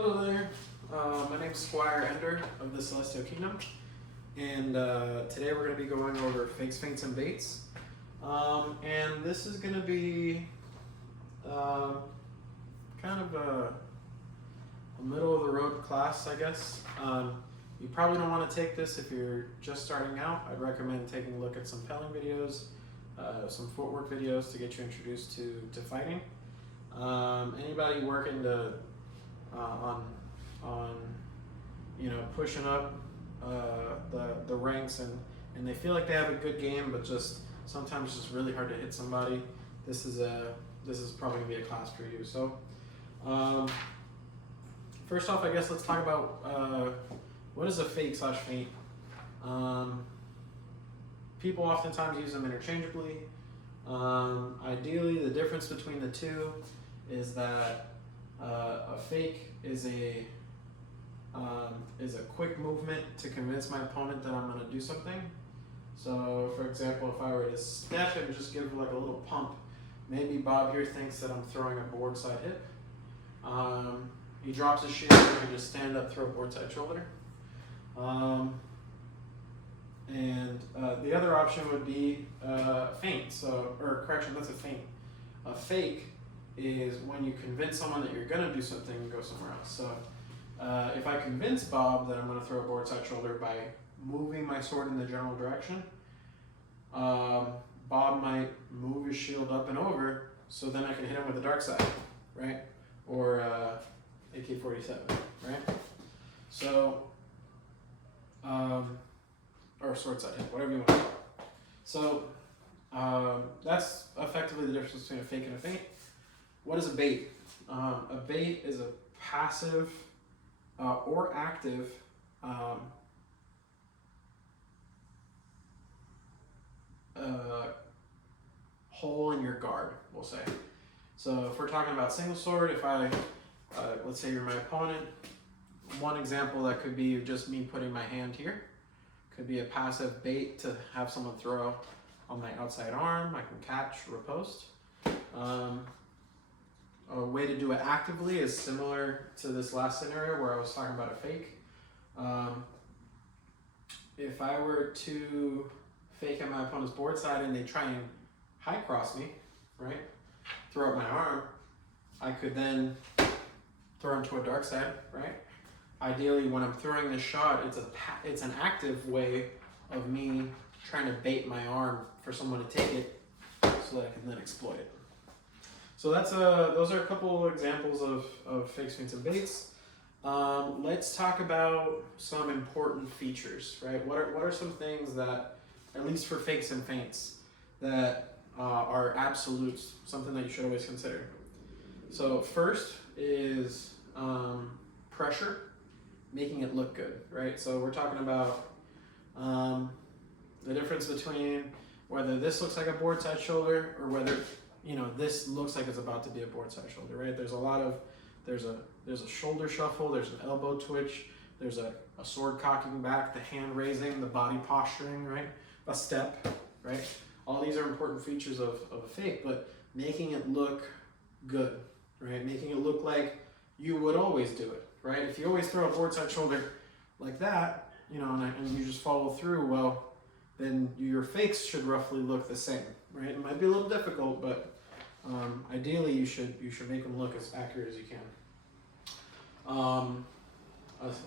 Hello there, my name is Squire Ender of the Celestial Kingdom, and today we're going to be going over fakes, feints, and baits. And this is going to be kind of a middle of the road class, I guess. You probably don't want to take this if you're just starting out. I'd recommend taking a look at some pelling videos, some footwork videos to get you introduced to fighting. Anybody working on pushing up the ranks and they feel like they have a good game, but just sometimes it's just really hard to hit somebody. This is probably gonna be a class for you. So first off, I guess let's talk about what is a fake/feint. People oftentimes use them interchangeably. Ideally, the difference between the two is that a fake is a quick movement to convince my opponent that I'm going to do something. So, for example, if I were to step and just give like a little pump, maybe Bob here thinks that I'm throwing a board side hip. He drops his shield and I just stand up, throw a board side shoulder. The other option would be feint. That's a feint. A fake is when you convince someone that you're going to do something and go somewhere else. So if I convince Bob that I'm going to throw a board side shoulder by moving my sword in the general direction, Bob might move his shield up and over, so then I can hit him with the dark side, right? Or AK-47, right? So, or sword side, whatever you want to call it. So that's effectively the difference between a fake and a feint. What is a bait? A bait is a passive or active hole in your guard, we'll say. So if we're talking about single sword, if I, let's say you're my opponent, one example that could be just me putting my hand here. Could be a passive bait to have someone throw on my outside arm. I can catch, riposte. A way to do it actively is similar to this last scenario where I was talking about a fake. If I were to fake at my opponent's board side and they try and high cross me, right, throw up my arm, I could then throw them to a dark side, right? Ideally, when I'm throwing this shot, it's an active way of me trying to bait my arm for someone to take it so that I can then exploit it. So those are a couple of examples of fakes, feints, and baits. Let's talk about some important features, right? What are some things that, at least for fakes and feints, that are absolutes, something that you should always consider? So first is pressure, making it look good, right? So we're talking about the difference between whether this looks like a board side shoulder or whether this looks like it's about to be a board side shoulder, right? There's a shoulder shuffle, there's an elbow twitch, there's a sword cocking back, the hand raising, the body posturing, right? A step, right? All these are important features of a fake, but making it look good, right? Making it look like you would always do it, right? If you always throw a board side shoulder like that, and you just follow through, well, then your fakes should roughly look the same, right? It might be a little difficult, but ideally you should make them look as accurate as you can.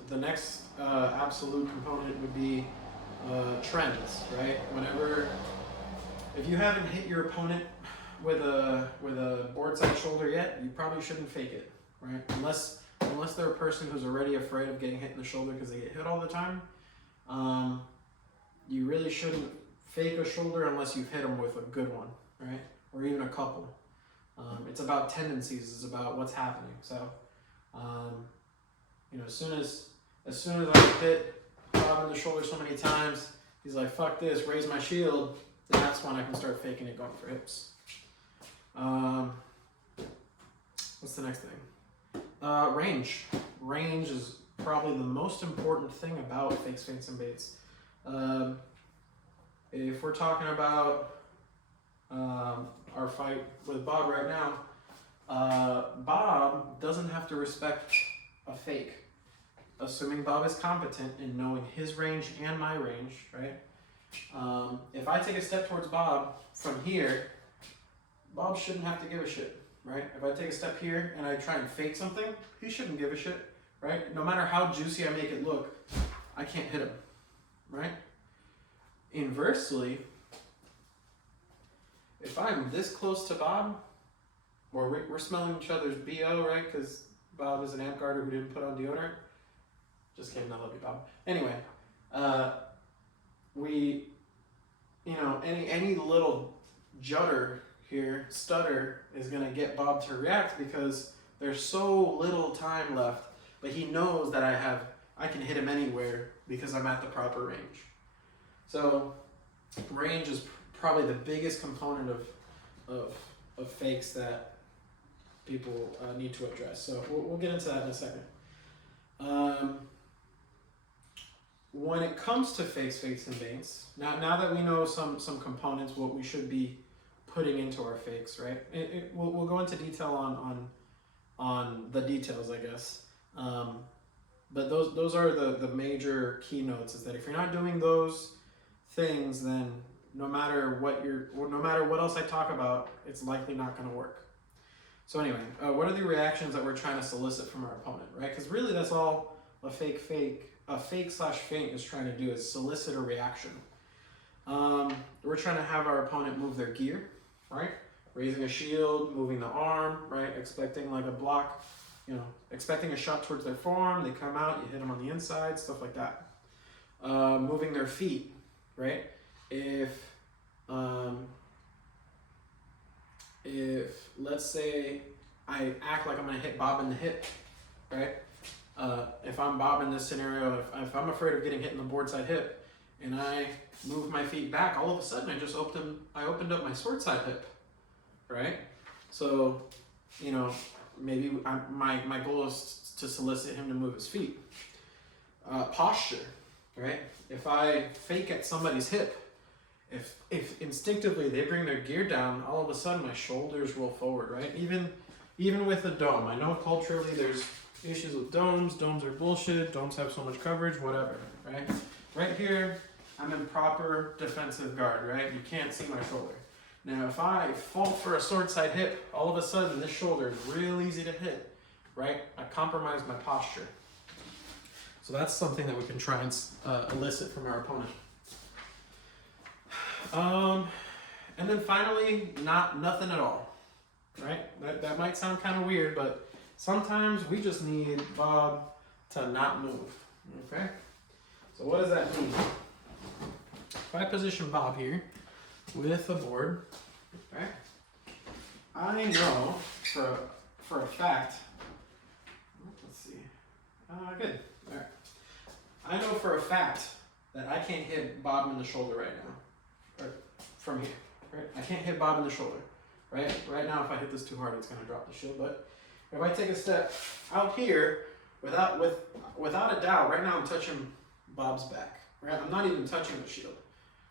The next absolute component would be trends, right? If you haven't hit your opponent with a board side shoulder yet, you probably shouldn't fake it, right? Unless they're a person who's already afraid of getting hit in the shoulder because they get hit all the time. You really shouldn't fake a shoulder unless you've hit them with a good one, right? Or even a couple. It's about tendencies, it's about what's happening. So, as soon as I hit Bob in the shoulder so many times, he's like, fuck this, raise my shield, then that's when I can start faking it, going for hips. What's the next thing? Range. Range is probably the most important thing about fakes, feints, and baits. If we're talking about our fight with Bob right now, Bob doesn't have to respect a fake. Assuming Bob is competent in knowing his range and my range, right? If I take a step towards Bob from here, Bob shouldn't have to give a shit, right? If I take a step here and I try and fake something, he shouldn't give a shit, right? No matter how juicy I make it look, I can't hit him, right? Inversely, if I'm this close to Bob, or we're smelling each other's BO, right? Because Bob is an amp guarder who didn't put on deodorant. Just kidding, I love you, Bob. Anyway, we, you know, any little judder here, stutter, is gonna get Bob to react because there's so little time left, but he knows that I can hit him anywhere because I'm at the proper range. So range is probably the biggest component of fakes that people need to address. So we'll get into that in a second. When it comes to fakes, and feints, now that we know some components, what we should be putting into our fakes, right? We'll go into detail on the details, I guess. But those are the major keynotes. Is that if you're not doing those things, then no matter what else I talk about, it's likely not going to work. So anyway, what are the reactions that we're trying to solicit from our opponent, right? Because really, that's all a fake/feint is trying to do, is solicit a reaction. We're trying to have our opponent move their gear, right? Raising a shield, moving the arm, right? Expecting like a block, you know, expecting a shot towards their forearm. They come out, you hit them on the inside, stuff like that. Moving their feet, right? If let's say I act like I'm gonna hit Bob in the hip, right? If I'm Bob in this scenario, if I'm afraid of getting hit in the board side hip, and I move my feet back, all of a sudden I opened up my sword side hip, right? So, you know, maybe my goal is to solicit him to move his feet. Posture, right? If I fake at somebody's hip, if instinctively they bring their gear down, all of a sudden my shoulders roll forward, right? Even with a dome, I know culturally there's issues with domes. Domes are bullshit. Domes have so much coverage, whatever, right? Right here, I'm in proper defensive guard, right? You can't see my shoulder. Now, if I fall for a sword side hip, all of a sudden this shoulder is real easy to hit, right? I compromise my posture. So that's something that we can try and elicit from our opponent. And then finally, nothing at all, right? That might sound kind of weird, but sometimes we just need Bob to not move, okay? So what does that mean? If I position Bob here with a board, okay, I know for a fact, let's see, good, all right. I know for a fact that I can't hit Bob in the shoulder right now, or from here, right? I can't hit Bob in the shoulder, right? Right now, if I hit this too hard, it's gonna drop the shield, but if I take a step out here, without a doubt, right now I'm touching Bob's back, right? I'm not even touching the shield,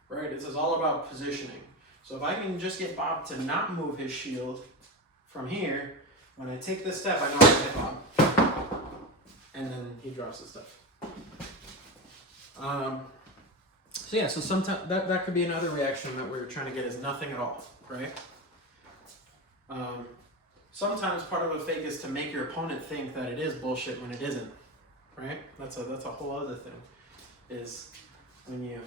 right? This is all about positioning. So if I can just get Bob to not move his shield from here, when I take this step, I know I can hit Bob. And then he drops the stuff. So yeah, so sometimes that could be another reaction that we're trying to get, is nothing at all, right? Sometimes part of a fake is to make your opponent think that it is bullshit when it isn't, right? That's a whole other thing, is when you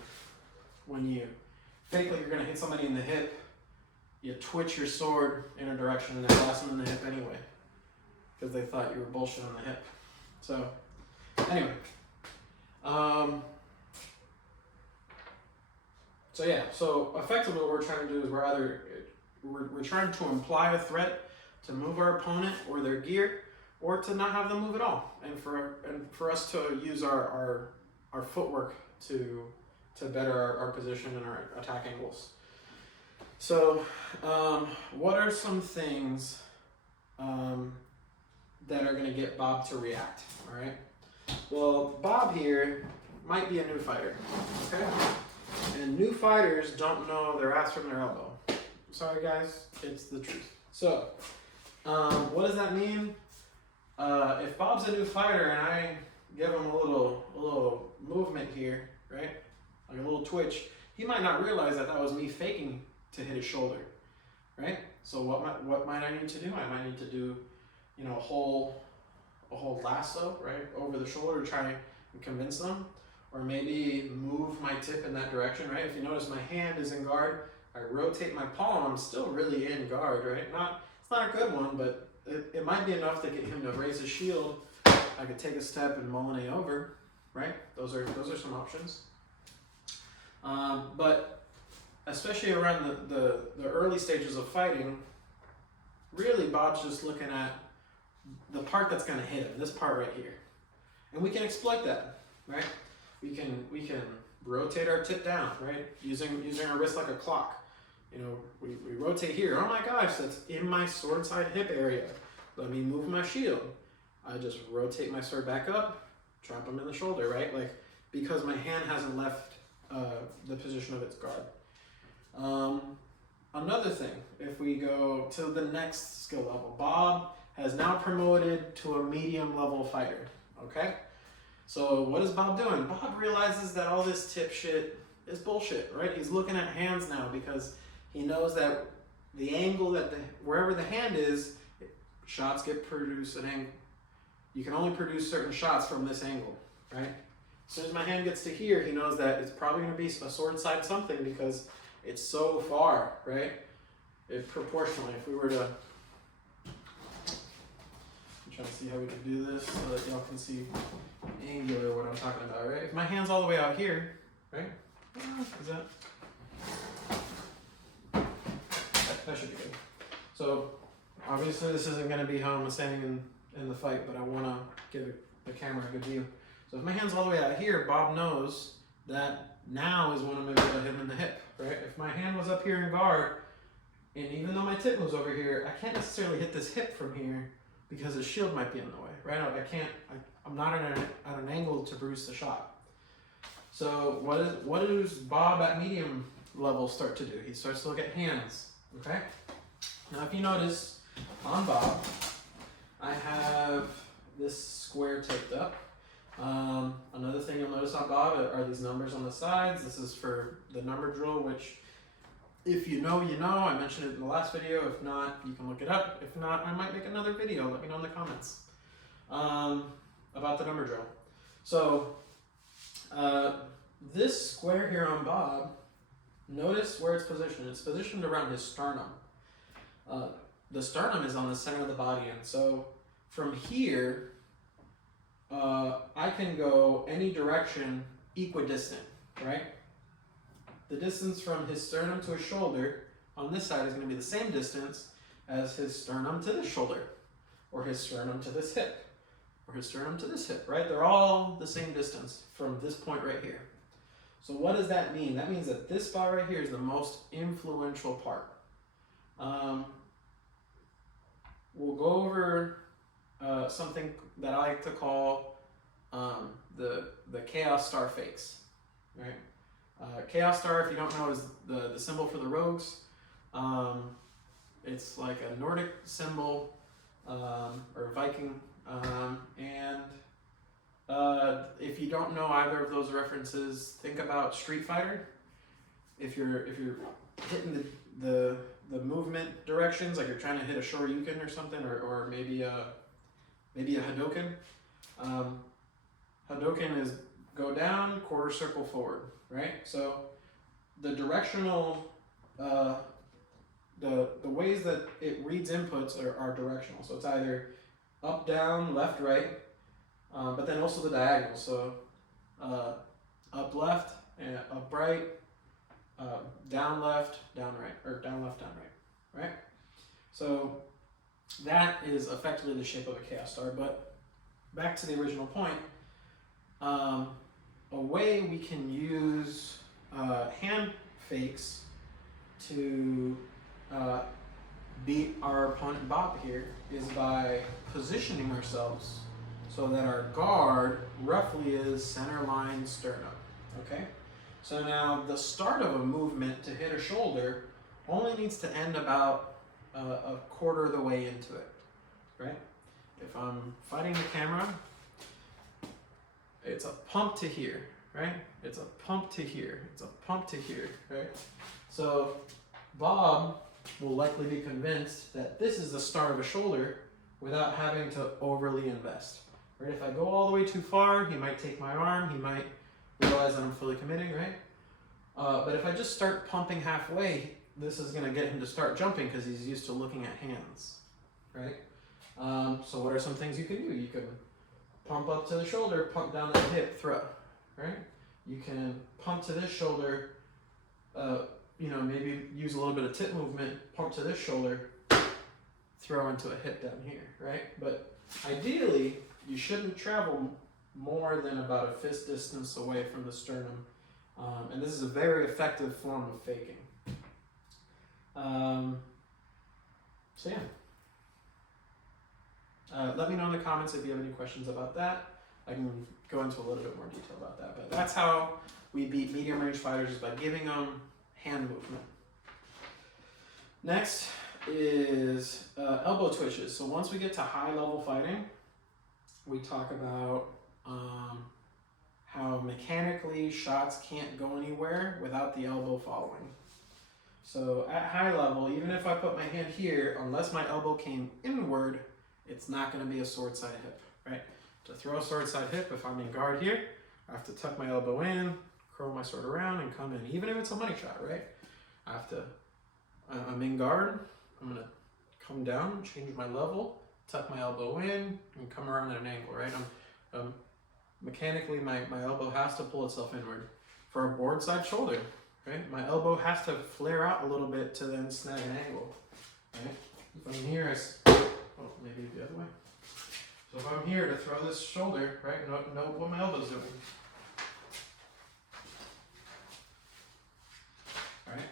fake like you're gonna hit somebody in the hip, you twitch your sword in a direction and then blast them in the hip anyway, because they thought you were bullshit on the hip. So anyway, so yeah, so effectively what we're trying to do is we're trying to imply a threat to move our opponent or their gear, or to not have them move at all, and for us to use our footwork to better our position and our attack angles. So what are some things that are going to get Bob to react? All right, well, Bob here might be a new fighter, okay, and new fighters don't know their ass from their elbow. Sorry guys, it's the truth. So what does that mean? if Bob's a new fighter and I give him a little movement here, right, like a little twitch, he might not realize that that was me faking to hit his shoulder, right? So what might I need to do? I might need to do, you know, a whole lasso, right, over the shoulder to try and convince them, or maybe move my tip in that direction, right? If you notice, my hand is in guard. I rotate my palm, I'm still really in guard, right? It's not a good one, but it might be enough to get him to raise his shield. I could take a step and Moliné over, right? Those are some options. But especially around the early stages of fighting, really Bob's just looking at the part that's going to hit him, this part right here. And we can exploit that, right? We can rotate our tip down, right? Using our wrist like a clock. You know, we rotate here. Oh my gosh, that's in my sword side hip area. Let me move my shield. I just rotate my sword back up, drop him in the shoulder, right? Like, because my hand hasn't left the position of its guard. Another thing, if we go to the next skill level, Bob has now promoted to a medium level fighter, okay? So what is Bob doing? Bob realizes that all this tip shit is bullshit, right? He's looking at hands now because he knows that the angle that wherever the hand is, shots get produced at angle. You can only produce certain shots from this angle, right? As soon as my hand gets to here, he knows that it's probably going to be a sword side something because it's so far, right? Proportionally, if we were to, I'm trying to see how we can do this so that y'all can see angular what I'm talking about, right? If my hand's all the way out here, right? Is that should be good. So obviously this isn't going to be how I'm standing in the fight, but I want to give the camera a good view. So if my hand's all the way out here, Bob knows that now is when I'm going to hit him in the hip, right? If my hand was up here in guard, and even though my tip moves over here, I can't necessarily hit this hip from here because his shield might be in the way, right? I'm not at an angle to produce the shot. So what does Bob at medium level start to do? He starts to look at hands, okay? Now if you notice, on Bob, I have this square taped up. Another thing you'll notice on Bob are these numbers on the sides. This is for the number drill, which if you know, you know. I mentioned it in the last video. If not, you can look it up. If not, I might make another video. Let me know in the comments about the number drill. So this square here on Bob, notice where it's positioned. It's positioned around his sternum. The sternum is on the center of the body, and so from here, I can go any direction equidistant, right? The distance from his sternum to his shoulder on this side is going to be the same distance as his sternum to this shoulder, or his sternum to this hip, or his sternum to this hip, right? They're all the same distance from this point right here. So what does that mean? That means that this spot right here is the most influential part. We'll go over something that I like to call the Chaos Star fakes, right? Chaos Star, if you don't know, is the symbol for the rogues. It's like a Nordic symbol or Viking, and if you don't know either of those references, think about Street Fighter. If you're hitting the movement directions, like you're trying to hit a Shoryuken or something, or maybe a Hadouken. Hadouken is go down, quarter circle forward, right? So the directional, the ways that it reads inputs are directional. So it's either up, down, left, right, but then also the diagonal. So up left, and up right, down left, down right, or down left, down right, right? So that is effectively the shape of a Chaos Star. But back to the original point, a way we can use hand fakes to beat our opponent Bob here is by positioning ourselves so that our guard roughly is center line sternum, okay? So now the start of a movement to hit a shoulder only needs to end about a quarter of the way into it, right? if I'm fighting the camera, it's a pump to here, right? It's a pump to here. It's a pump to here, right? So Bob will likely be convinced that this is the start of a shoulder without having to overly invest, right? If I go all the way too far, he might take my arm. He might realize that I'm fully committing, right? But if I just start pumping halfway, this is going to get him to start jumping because he's used to looking at hands, right? So what are some things you can do? You can pump up to the shoulder, pump down the hip, throw, right? You can pump to this shoulder, maybe use a little bit of tip movement, pump to this shoulder, throw into a hip down here, right? But ideally, you shouldn't travel more than about a fist distance away from the sternum. And this is a very effective form of faking. So yeah. Let me know in the comments if you have any questions about that. I can go into a little bit more detail about that. But that's how we beat medium range fighters, is by giving them hand movement. Next is elbow twitches. So once we get to high level fighting, we talk about how mechanically shots can't go anywhere without the elbow following. So at high level, even if I put my hand here, unless my elbow came inward, it's not going to be a sword side hip, right? To throw a sword side hip, if I'm in guard here, I have to tuck my elbow in, curl my sword around, and come in. Even if it's a money shot, right? I'm in guard, I'm going to come down, change my level, tuck my elbow in, and come around at an angle, right? Mechanically, my elbow has to pull itself inward. For a board side shoulder, right? My elbow has to flare out a little bit to then snag an angle, right? If I'm here, maybe the other way. So if I'm here to throw this shoulder, right, know what my elbow's doing. Right?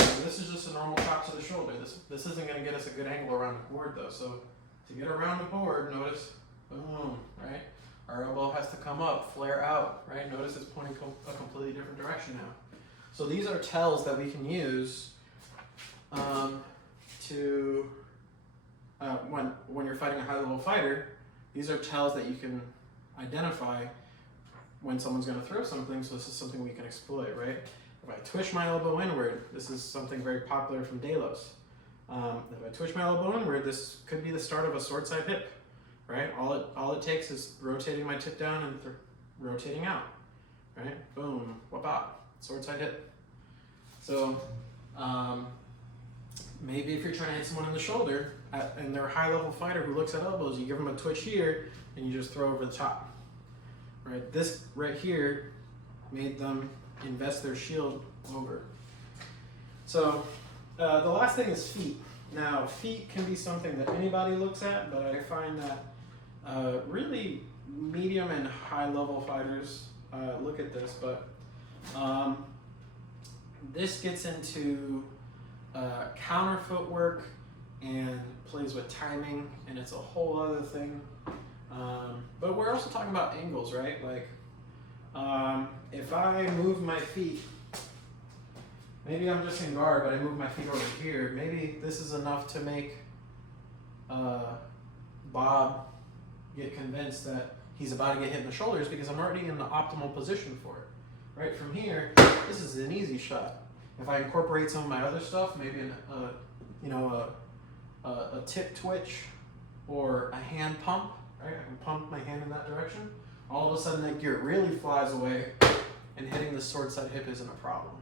So this is just a normal chop to the shoulder. This isn't going to get us a good angle around the board though. So to get around the board, notice, boom, right? Our elbow has to come up, flare out, right? Notice it's pointing a completely different direction now. So these are tells that we can use when you're fighting a high-level fighter. These are tells that you can identify when someone's going to throw something, so this is something we can exploit, right? If I twitch my elbow inward, this is something very popular from Delos. If I twitch my elbow inward, this could be the start of a sword side hip, right? All it takes is rotating my tip down and rotating out, right? Boom, whop-up, sword side hip. So maybe if you're trying to hit someone in the shoulder and they're a high-level fighter who looks at elbows, you give them a twitch here and you just throw over the top, right? This right here made them invest their shield over. So the last thing is feet. Now, feet can be something that anybody looks at, but I find that really medium and high-level fighters look at this, but this gets into counter footwork and plays with timing, and it's a whole other thing. But we're also talking about angles, right? Like, if I move my feet, maybe I'm just in guard, but I move my feet over here, maybe this is enough to make Bob get convinced that he's about to get hit in the shoulders because I'm already in the optimal position for it. Right from here, this is an easy shot. If I incorporate some of my other stuff, maybe a tip twitch or a hand pump, right? I can pump my hand in that direction. All of a sudden that gear really flies away and hitting the sword side hip isn't a problem,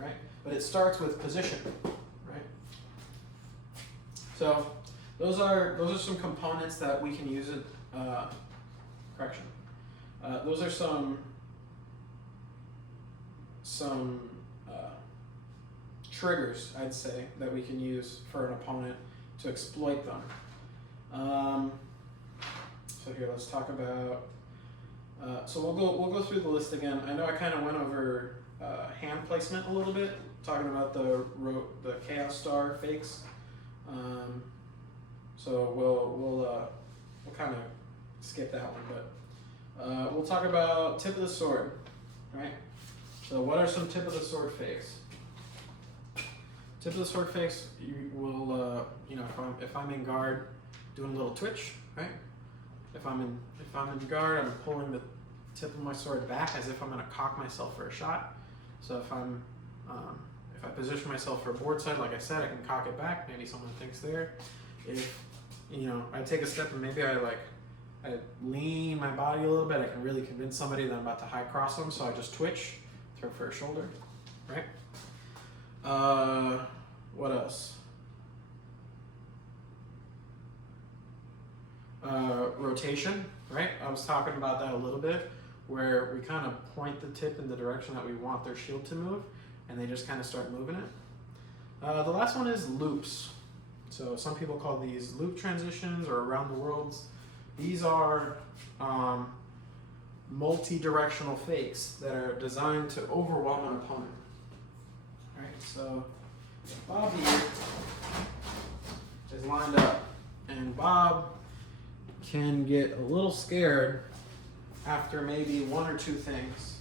right? But it starts with position, right? So those are some components that we can use it. Those are some triggers, I'd say, that we can use for an opponent to exploit them. So here, let's talk about. So we'll go through the list again. I know I kind of went over hand placement a little bit, talking about the Chaos Star fakes. So we'll kind of skip that one, but we'll talk about tip of the sword, right? So what are some tip of the sword fakes? Tip of the sword fakes, you will, if I'm in guard, doing a little twitch, right? If I'm in guard, I'm pulling the tip of my sword back as if I'm going to cock myself for a shot. So if I position myself for a board side, like I said, I can cock it back. Maybe someone thinks there. If I take a step and maybe I lean my body a little bit, I can really convince somebody that I'm about to high cross them. So I just twitch, throw for a shoulder, right? What else? Rotation, right? I was talking about that a little bit, where we kind of point the tip in the direction that we want their shield to move, and they just kind of start moving it. The last one is loops. So some people call these loop transitions or around the worlds. These are multi-directional fakes that are designed to overwhelm an opponent. All right, so Bob here is lined up, and Bob can get a little scared after maybe one or two things.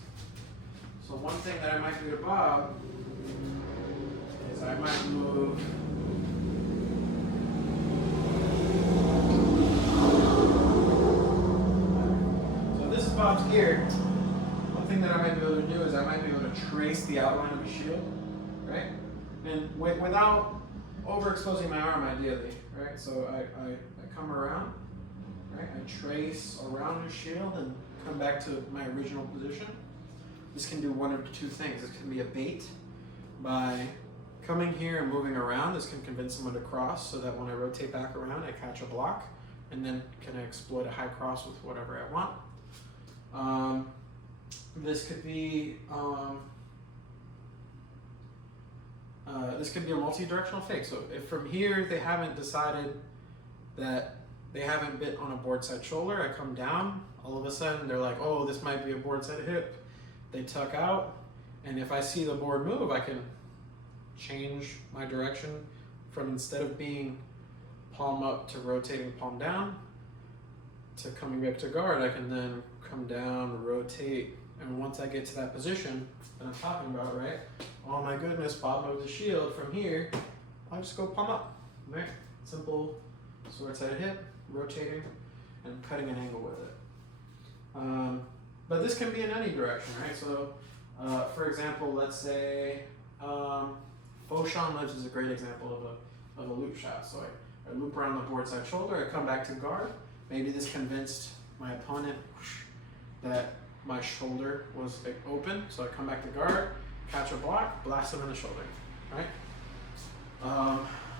So one thing that I might do to Bob is I might move Bob's gear. One thing that I might be able to do is I might be able to trace the outline of the shield, right? And without overexposing my arm, ideally, right? So I come around, right? I trace around his shield and come back to my original position. This can do one of two things. This can be a bait by coming here and moving around. This can convince someone to cross so that when I rotate back around, I catch a block and then can exploit a high cross with whatever I want. This could be a multi-directional fake. So if from here they haven't decided that they haven't bit on a board side shoulder, I come down, all of a sudden they're like, oh, this might be a board side hip. They tuck out, and if I see the board move, I can change my direction from, instead of being palm up to rotating palm down to coming back to guard, I can then come down, rotate, and once I get to that position that I'm talking about, right? Oh my goodness, Bob moved the shield from here. I'll just go palm up, right? Simple sword side hip, rotating, and cutting an angle with it. But this can be in any direction, right? So, for example, let's say Fauchon lives is a great example of a loop shot. So I loop around the board side shoulder, I come back to guard. Maybe this convinced my opponent that my shoulder was open, so I come back to guard, catch a block, blast them in the shoulder, right?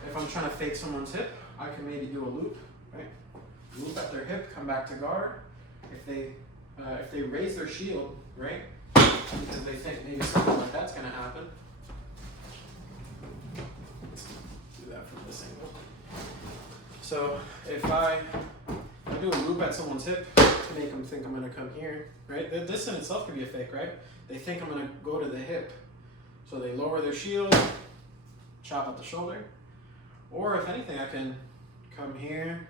If I'm trying to fake someone's hip, I can maybe do a loop, right? Loop at their hip, come back to guard. If they raise their shield, right, because they think maybe something like that's going to happen, let's do that from this angle. So if I do a loop at someone's hip to make them think I'm going to come here, right? This in itself could be a fake, right? They think I'm going to go to the hip. So they lower their shield, chop at the shoulder. Or if anything, I can come here,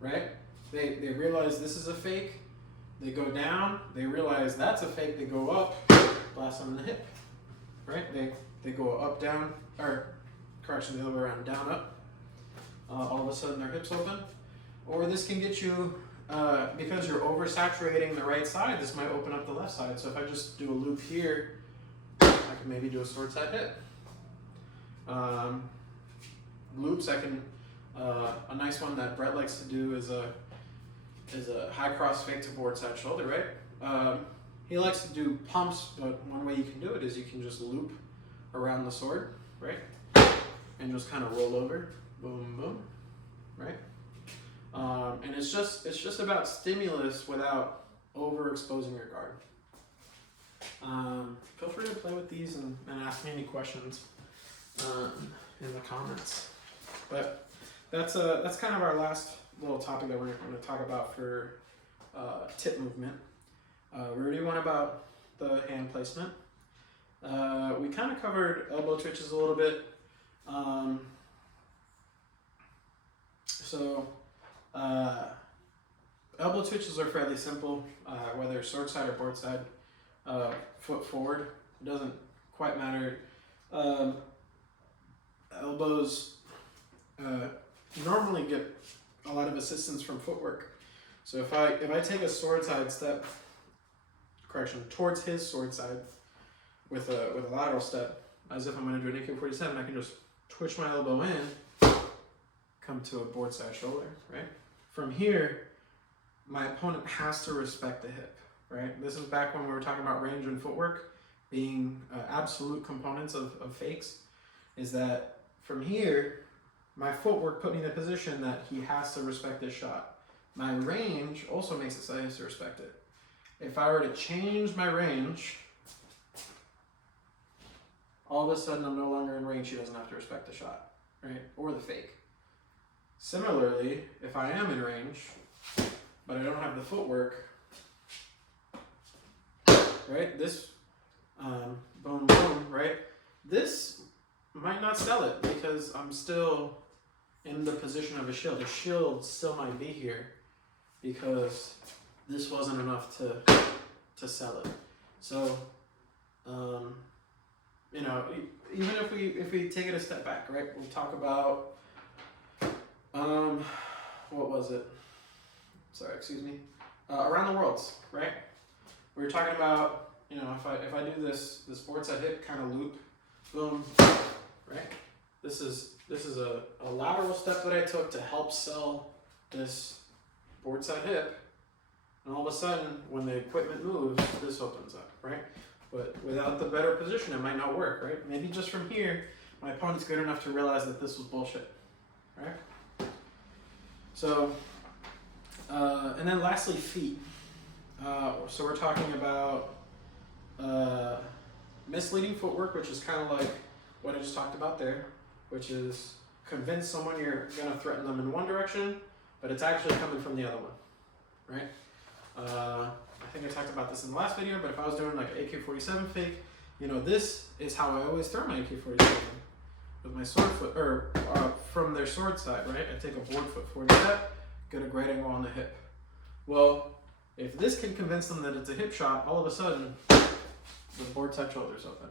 right? They realize this is a fake. They go down. They realize that's a fake. They go up, blast them in the hip, right? They go up, down, or correction, the other way around, down, up. All of a sudden their hips open. Or this can get you, because you're oversaturating the right side, this might open up the left side. So if I just do a loop here, I can maybe do a sword side hip. Loops, I can, a nice one that Brett likes to do is a high cross fake to board side shoulder, right? He likes to do pumps, but one way you can do it is you can just loop around the sword, right? And just kind of roll over, boom, boom, right? And it's just about stimulus without overexposing your guard. Feel free to play with these and ask me any questions in the comments. But that's kind of our last little topic that we're going to talk about for tip movement. We already went about the hand placement. We kind of covered elbow twitches a little bit. Elbow twitches are fairly simple, whether sword side or board side, foot forward, it doesn't quite matter. Elbows normally get a lot of assistance from footwork. So if I take a sword side step, towards his sword side with a lateral step, as if I'm going to do an AK-47, I can just twitch my elbow in, come to a board side shoulder, right? From here, my opponent has to respect the hip, right? This is back when we were talking about range and footwork being absolute components of fakes, is that from here, my footwork put me in a position that he has to respect this shot. My range also makes it so he has to respect it. If I were to change my range, all of a sudden I'm no longer in range, he doesn't have to respect the shot, right? Or the fake. Similarly, if I am in range, but I don't have the footwork, right? This, boom, boom, right? This might not sell it because I'm still in the position of a shield. The shield still might be here because this wasn't enough to sell it. So, you know, even if we take it a step back, right? We'll talk about, what was it? Sorry, excuse me. Around the worlds, right? We were talking about, you know, if I do this board side hip kind of loop, boom, right? This is a lateral step that I took to help sell this board side hip, and all of a sudden, when the equipment moves, this opens up, right? But without the better position, it might not work, right? Maybe just from here, my opponent's good enough to realize that this was bullshit, right? So, and then lastly, feet. So we're talking about misleading footwork, which is kind of like what I just talked about there, which is convince someone you're going to threaten them in one direction, but it's actually coming from the other one, right? I think I talked about this in the last video, but if I was doing like an AK-47 fake, you know, this is how I always throw my AK-47 with my sword foot, or from their sword side, right? I take a board foot forward step, get a great angle on the hip. Well, if this can convince them that it's a hip shot, all of a sudden, the board side shoulder's open,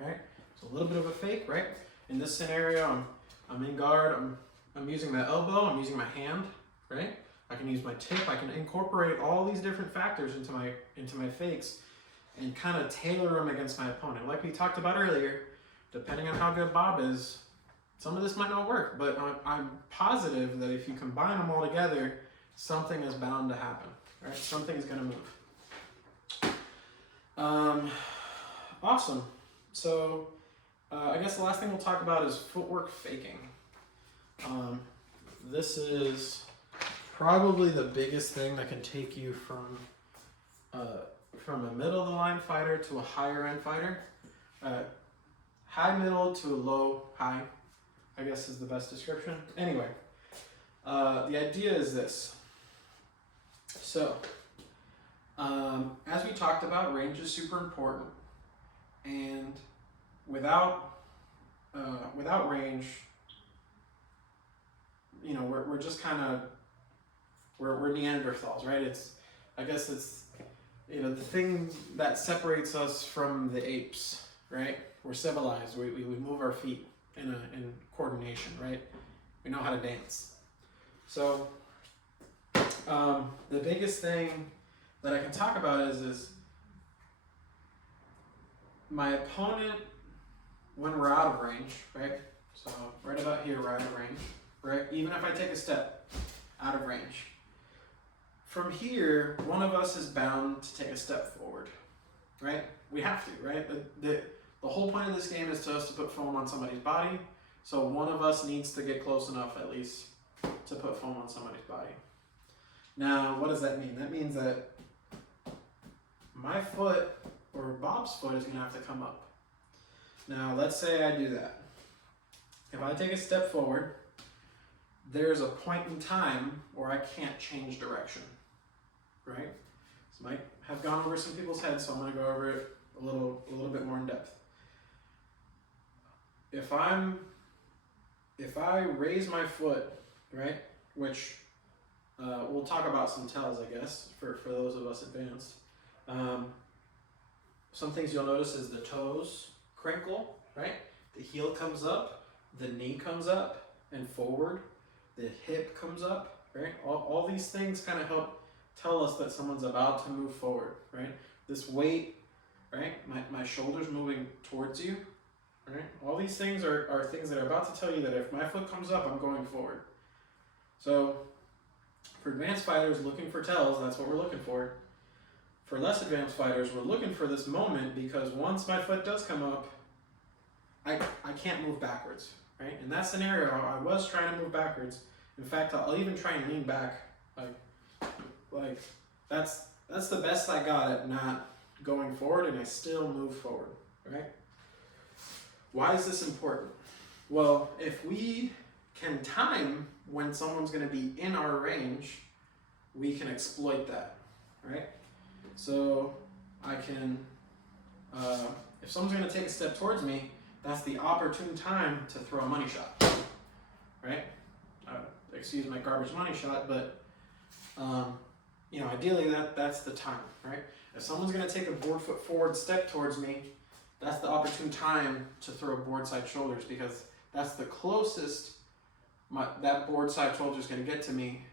right? So a little bit of a fake, right? In this scenario, I'm in guard, I'm using my elbow, I'm using my hand, right? I can use my tip, I can incorporate all these different factors into my fakes and kind of tailor them against my opponent. Like we talked about earlier, depending on how good Bob is, some of this might not work, but I'm positive that if you combine them all together, something is bound to happen, right? Something's gonna move. Awesome. So I guess the last thing we'll talk about is footwork faking. This is probably the biggest thing that can take you from a middle of the line fighter to a higher end fighter. High middle to a low high, I guess is the best description. Anyway, the idea is this. So, as we talked about, range is super important, and without range, you know, we're just kind of we're Neanderthals, right? I guess it's you know the thing that separates us from the apes, right? We're civilized. We move our feet in coordination, right? We know how to dance. So the biggest thing that I can talk about is my opponent when we're out of range, right? So right about here, we're out of range, right? Even if I take a step out of range. From here, one of us is bound to take a step forward, right? We have to, right? The whole point of this game is to put foam on somebody's body. So one of us needs to get close enough, at least, to put foam on somebody's body. Now, what does that mean? That means that my foot, or Bob's foot, is going to have to come up. Now, let's say I do that. If I take a step forward, there's a point in time where I can't change direction, right? This might have gone over some people's heads, so I'm going to go over it a little bit more in depth. If I raise my foot, right, which we'll talk about some tells, I guess, for those of us advanced. Some things you'll notice is the toes crinkle, right? The heel comes up, the knee comes up and forward. the hip comes up, right? All these things kind of help tell us that someone's about to move forward, right? This weight, right? My shoulder's moving towards you, right? All these things are things that are about to tell you that if my foot comes up, I'm going forward. So for advanced fighters looking for tells, that's what we're looking for. For less advanced fighters, we're looking for this moment because once my foot does come up, I can't move backwards, right? In that scenario, I was trying to move backwards. In fact, I'll even try and lean back. Like that's the best I got at not going forward, and I still move forward, right? Why is this important? Well, if we can time when someone's going to be in our range, we can exploit that, right? So I can, if someone's going to take a step towards me, that's the opportune time to throw a money shot, right? Excuse my garbage money shot, but you know, ideally that's the time, right? If someone's going to take a board foot forward step towards me, that's the opportune time to throw board side shoulders, because that's the closest that board side shoulder is going to get to me,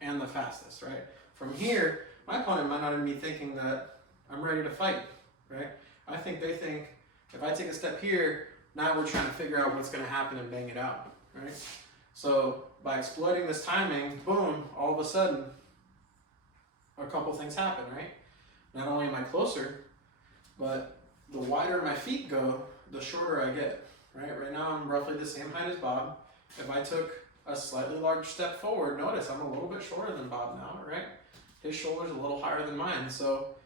and the fastest, right? From here, my opponent might not even be thinking that I'm ready to fight, right? I think they think if I take a step here, now we're trying to figure out what's going to happen and bang it out, right? So by exploiting this timing, boom, all of a sudden, a couple things happen, right? Not only am I closer, but the wider my feet go, the shorter I get, right? Right now I'm roughly the same height as Bob. If I took a slightly large step forward, notice I'm a little bit shorter than Bob now, right? His shoulder's a little higher than mine. So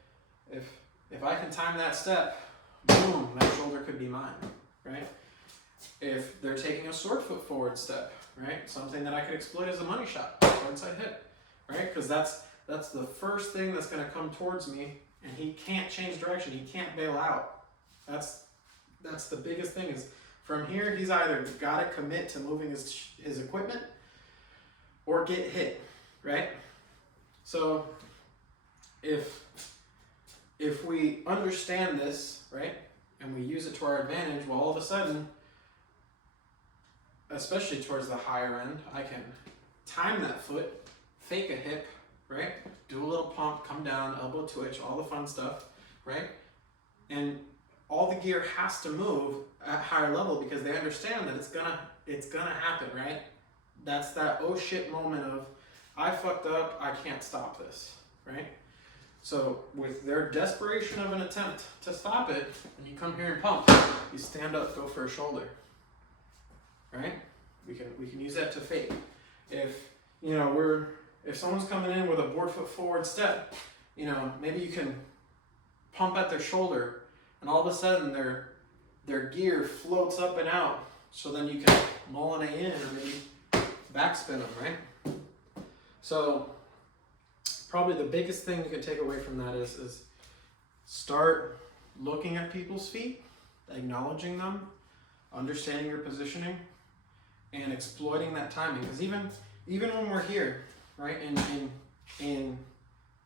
if I can time that step, boom, that shoulder could be mine, right? If they're taking a sword foot forward step, right? Something that I could exploit as a money shot, frontside hip, right? Because that's the first thing that's going to come towards me, and he can't change direction. He can't bail out. That's the biggest thing is from here, he's either got to commit to moving his equipment or get hit, right? So if we understand this, right, and we use it to our advantage, well, all of a sudden, especially towards the higher end, I can time that foot, fake a hip, right? Do a little pump, come down, elbow twitch, all the fun stuff, right? And all the gear has to move at higher level because they understand that it's gonna happen, right? That's that oh shit moment of I fucked up, I can't stop this, right? So with their desperation of an attempt to stop it, and you come here and pump, you stand up, go for a shoulder, right? We can use that to fake. If someone's coming in with a board foot forward step, you know, maybe you can pump at their shoulder, and all of a sudden their gear floats up and out, so then you can Molinet in or maybe backspin them, right? So probably the biggest thing you can take away from that is start looking at people's feet, acknowledging them, understanding your positioning, and exploiting that timing. Because even when we're here, right, in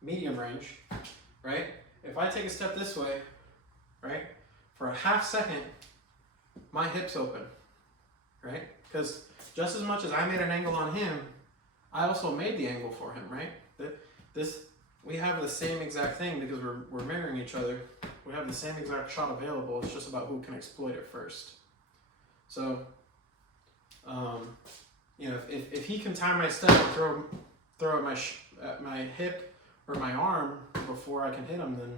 medium range, right, if I take a step this way, right, for a half second, my hip's open, right? Because just as much as I made an angle on him, I also made the angle for him, right? We have the same exact thing because we're mirroring each other. We have the same exact shot available. It's just about who can exploit it first. So, you know, if he can time my step and throw at my hip or my arm before I can hit him, then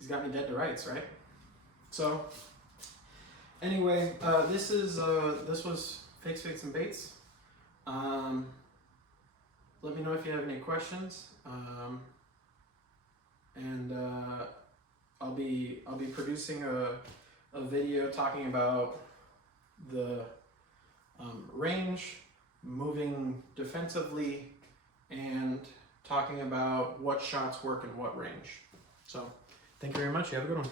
he's got me dead to rights, right? So, anyway, this was Fakes, Fakes, and Baits. Let me know if you have any questions, and I'll be producing a video talking about the range, moving defensively, and talking about what shots work in what range. So, thank you very much. You have a good one.